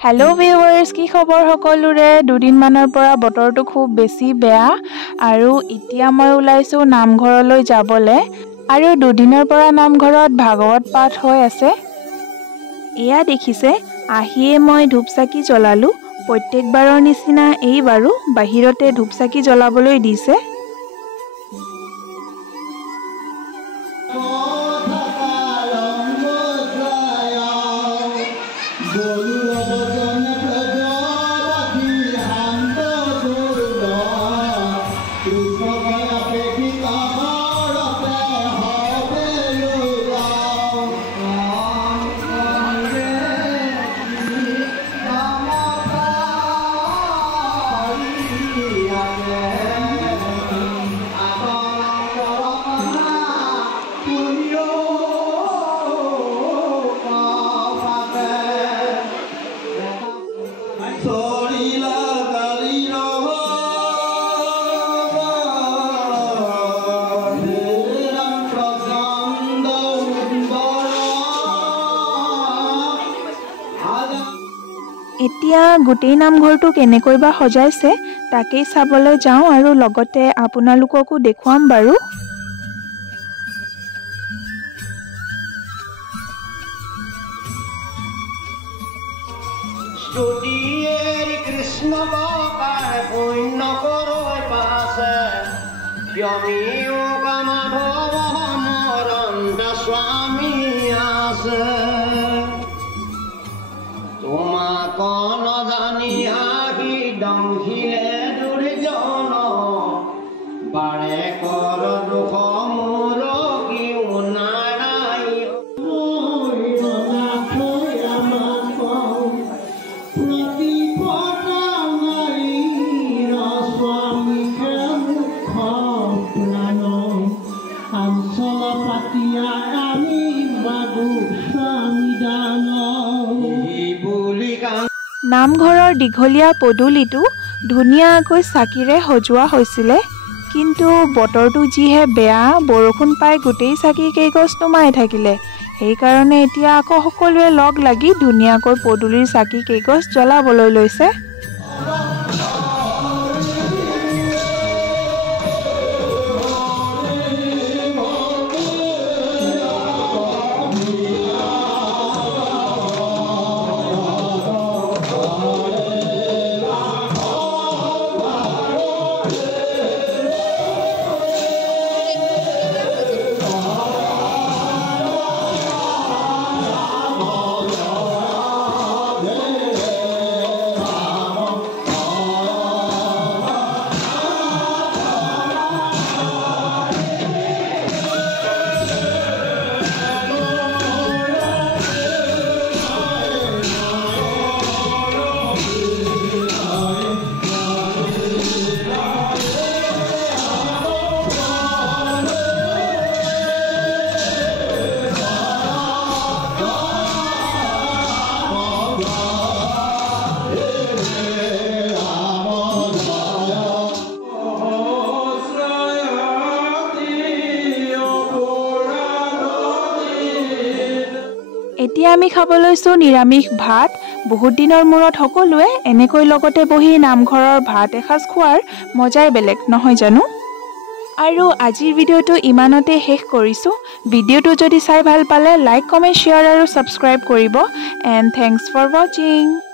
hello viewers কি খবৰ সকলোৰে দুদিন মানৰ পৰা বতৰটো খুব বেছি বেয়া আৰু এতিয়া মই ওলাইছো নামঘৰলৈ যাবলে আৰু দুদিনৰ পৰা নামঘৰত ভাগৱত পাঠ হৈ আছে এয়া দেখিছে আহিয়ে মই ধূপচাকি জ্বলালো প্ৰত্যেকবাৰৰ নিচিনা এইবাৰো বাহিৰতে ধূপচাকি জ্বলাবলৈ দিছে এতিয়া গোটেই নামঘৰটো কেনেকৈ বা সজাইছে তাকেই চাবলৈ যাওঁ আৰু লগতে আপোনালোককো দেখুৱাম বাৰু स्तुतिये कृष्ण गोपाल पुण्य करय पासे यमियो कामाधव मरंद स्वामी आसे তোমাক নজানি আহি দংখিলে দুৰ্জন বাৰে কৰ দুখ মোৰ কিও নাৰাই নামঘৰৰ দীঘলীয়া পদূলিটো ধুনীয়াকৈ চাকিৰে সজোৱা হৈছিলে কিন্তু বতৰটো যিহে বেয়া বৰষুণ পাই গোটেই চাকি কেইগছ নুমাই থাকিলে সেইকাৰণে এতিয়া আকৌ সকলোৱে লগ লাগি ধুনীয়াকৈ পদূলিৰ চাকি কেইগছ জ্বলাবলৈ লৈছে এতিয়া আমি খাব লৈছো নিৰামিষ ভাত বহুত দিনৰ মূৰত সকলোৱে এনেকৈ লগতে বহি নামঘৰৰ ভাত এসাঁজ খোৱাৰ মজাই বেলেগ নহয় জানো আৰু আজিৰ ভিডিঅ'টো ইমানতে শেষ কৰিছো ভিডিঅ'টো যদি চাই ভাল পালে লাইক কমেন্ট শ্বেয়াৰ আৰু সাবস্ক্ৰাইব কৰিব এণ্ড থ্যাঙ্কস ফৰ ওয়াচিং